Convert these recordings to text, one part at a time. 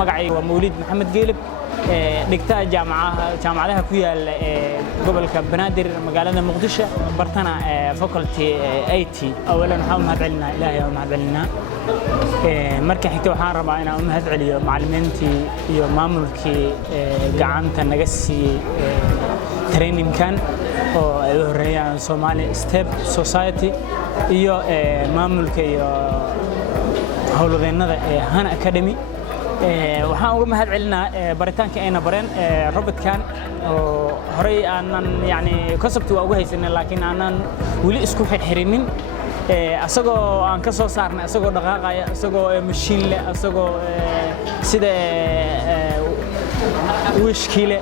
magacayga waa Mawlid Maxamed Geelib dhigta jaamacadaha ku yaal gobolka Banaadir magaalada Muqdisho bartana faculty IT awalan waxaan mahadcelinaa Ilaahay oo mahadcelinaa marka xigta waxaan rabaa inaan u mahadceliyo macallimiintii iyo maamulkii gacanta naga siiyay trainingkan oo ay horeeyaan Somali Step Society iyo maamulka iyo howlwadeennada Hana Academy waxaan uga mahadcelinaa baritaanka ayna bareen robotkan oo horey aanan yani concept waa uga haysanay laakiin aanan wali isku xirxirinin asagoo aan ka soo saarnay asagoo dhaqaaqaya asagoo machine leh asagoo sida wishkile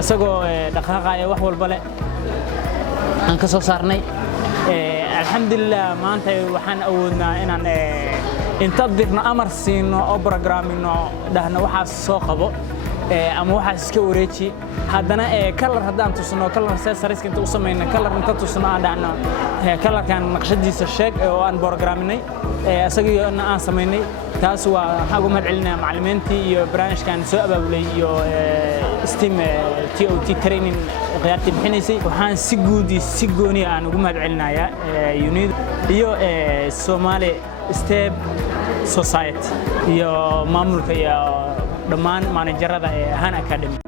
asagoo dhaqaaqaya wax walba leh aan ka soo saarnay alxamdulillah maanta waxaan awoodnaa inaan inta dirna amar siino oo programino dhahna waxa soo qabo ama waxa iska wareeji haddana color haddaan tusno color accessories inta u sameeyna color inta tusno aan dhahna colorkan naqshadiisa sheeg oo aan programinay asagii aan sameeynay taas waa waxaan ugu mahadcelinaa macallimiintii iyo branchkan soo abaabulay iyo STEM TOT training qiyaartii bixinaysay waxaan si guud si gooni aan ugu mahadcelinayaa UNID iyo Somali Step Society iyo maamulka iyo dhammaan managerada Hana Academy